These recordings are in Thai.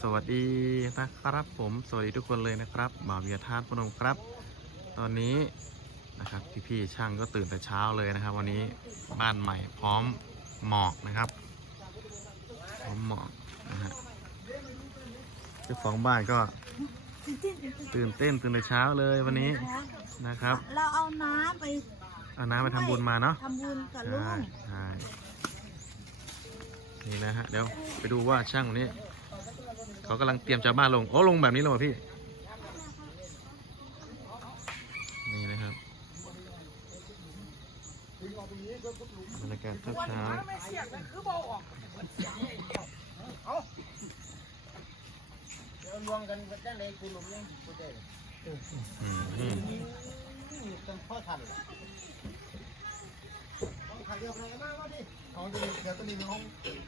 สวัสดีนะครับผมสวัสดีทุกคนเลยนะครับบ่าวเบียร์ทาสพนมครับ ตอนนี้นะครับพี่ๆช่างก็ตื่นแต่เช้าเลยนะครับ วันนี้บ้านใหม่พร้อมหมอกนะครับ พร้อมหมอกนะฮะเจ้าของบ้านก็ตื่นเต้นตื่นแต่เช้าเลยวันนี้นะครับ เราเอาน้ำไปเอาน้ำไปทำบุญมาเนาะทำบุญกับลุใช่งใช่นี่นะฮะเดี๋ยวไปดูว่าช่างคนนี้ เขากำลังเตรียมจะบ้านลง โอ้ลงแบบนี้เลยเหรอพี่ นี่นะครับบรรยากาศเช้าเดี๋ยวรวมกันก็จะเลยกูหลุมยังกูเจ๊ๆอืมอืมต้องพ่อทันต้องขันเดียวไปมากว่าดิของตัวนี้เดี๋ยวตัวนี้น้องอืม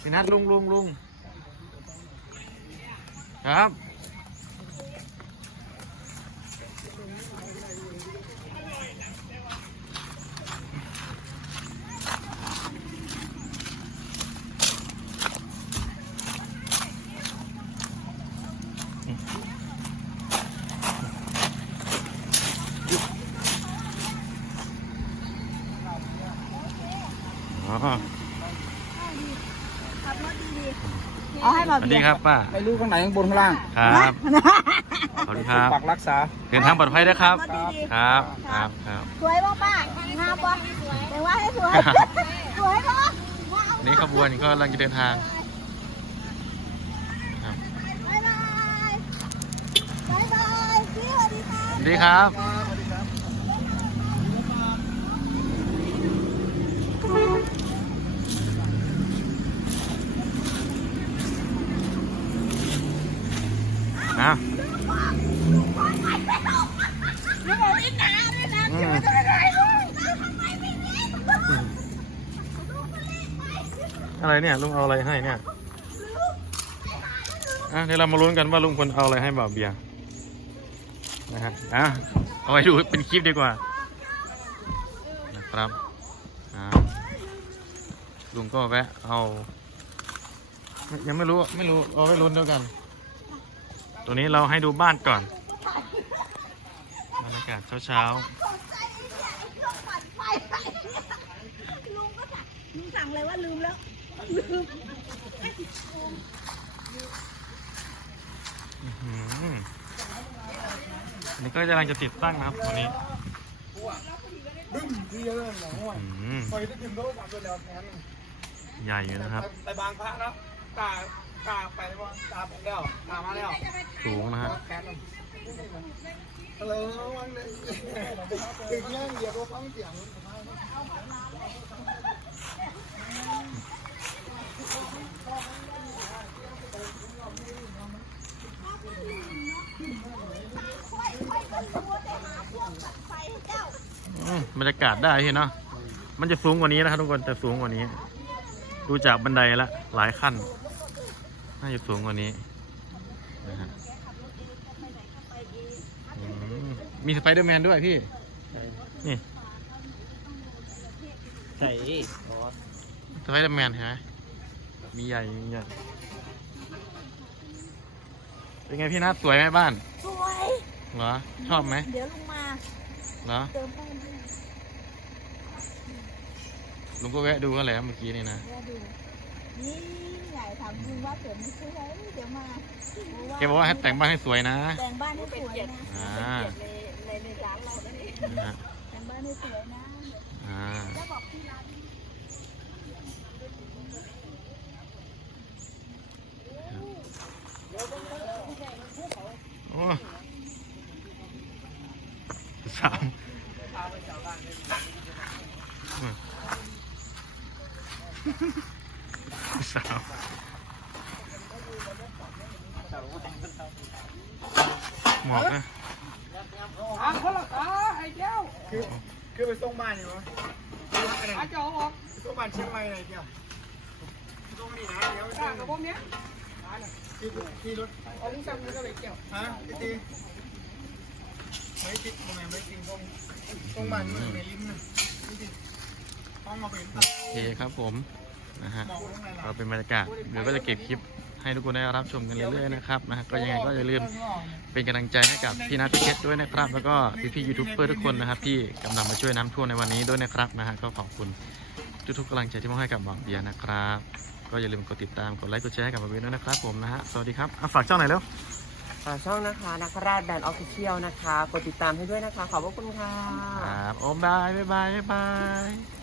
พี่นัทลุงลุงลุงครับ อ๋อขับรถดีๆเอาให้สมาวัสดีครับป้า ไม่รู้ข้างไหนข้างบนข้างล่างครับสวัสดีครับ ปักรักษาเดินทางปลอดภัยนะครับขับรถดีครับ ครับ ครับๆสวยป่ะป้างามป่ะแต่ว่าให้สวย สวยป่ะว้าววันนี้ขบวนก็กำลังจะเดินทางครับบ๊ายบายบ๊ายบายพี่สวัสดีค่ะสวัสดีครับ อะ นี่บอกนี่หนาด้วยนะ อะไปไหนลูกทำไมไม่เล่นอะไรเนี่ยลุงเอาอะไรให้เนี่ยอะเดี๋ยวเรามาลุ้นกันว่าลุงพลเอาอะไรให้บ่าวเบียร์นะฮะอะเอาไว้ดูเป็นคลิปดีกว่านะครับอ่าลุงก็แวะเอา ยังไม่รู้ไม่รู้เอาไว้ลุ้นเดียวกัน ตัวนี้เราให้ดูบ้านก่อน รรยากาศเช้าสนใจนี่แหละเครื่องปั่นไฟลุงก็สั่งลุงสั่งเลยว่าลืมแล้วลืมๆอื้อหืออันนี้ก็กำลังจะติดตั้งนะครับตัวนี้บึ้มดีเลยหนองว่ะอื้อหือปล่อยได้ถึงโลกสามตัวแล้วแทนใหญ่อยู่นะครับ ไปบางพระแล้วกากาไปแล้วกาไปแล้วกามาแล้วสูงนะฮะแขน ฮัลโหลวังเลยถึงย่างเหยียบรถฟังเสียงอืมบรรยากาศได้ที่เนาะ มันจะสูงกว่านี้นะครับทุกคน จะสูงกว่านี้ ดูจากบันไดละหลายขั้น น่าจะสูงกว่านี้นะฮะอื มมีสไปเดอร์แมนด้วยพี่ นี่ใช่สไปเดอร์แมนเห็นไหมมีใหญ่ มีใหญ่ เป็นไงพี่นัทสวยไหมบ้าน สวยเหรอ ชอบไหม เดี๋ยวลุงมาเหรอ เติมแป้งให้ลุงก็แวะดูก็แล้วเมื่อกี้นี่นะเดี๋ยวดูนี่ใหญ่ถามลุงว่าเติมไม่สวยเดี๋ยวมาเพระแกบอกว่าให้แต่งบ้านให้สวยนะ แต่งบ้านให้สวยนะอ่าในในร้านเราได้ นะฮะแต่งบ้านให้สวยนะอ่าแล้วบอกที่ร้านโอ้สามอืมสามหมอกนะ อะคนละขาไอ้เจ้าคือคือไปส่งบ้านอยู่วะอาเจ้าออกไปส่งบ้านเชียงใหม่เลยเดียวส่งนี่นะเดี๋ยวต่างกับพวกเนี้ยที่ที่รถเอาลุงจำมือก็เลยเกี่ยวฮะพี่ตีไม่ติดโมแมนไม่จริงตรงตรงบ้านอยู่ในลิ้นนะนี่ดิห้องมาเป็นโอเคครับผมนะฮะมองลงไหนล่ะก็เป็นบรรยากาศเดี๋ยวก็จะเก็บคลิป ให้ทุกคนได้รับชมกันเรื่อยๆนะครับนะฮะก็ยังไงก็อย่าลืมเป็นกำลังใจให้กับพี่นัทพี่เพชรด้วยนะครับ แล้วก็พี่ๆยูทูบเบอร์ทุกคนนะครับที่กำลังมาช่วยน้ำท่วมในวันนี้ด้วยนะครับนะฮะก็ขอบคุณทุกๆกำลังใจที่มอบให้กับบ่าวเบียร์นะครับ ก็อย่าลืมกดติดตามกดไลค์กดแชร์ให้กับบ่าวเบียร์ด้วยนะครับผมนะฮะสวัสดีครับอะฝากช่องไหนอยเร็วฝากช่องนะคะนักราชแบรนด์ออฟฟิเชียลนะคะ กดติดตามให้ด้วยนะคะ ขอบพระคุณค่ะ ครับโอ้บายบายบายบาย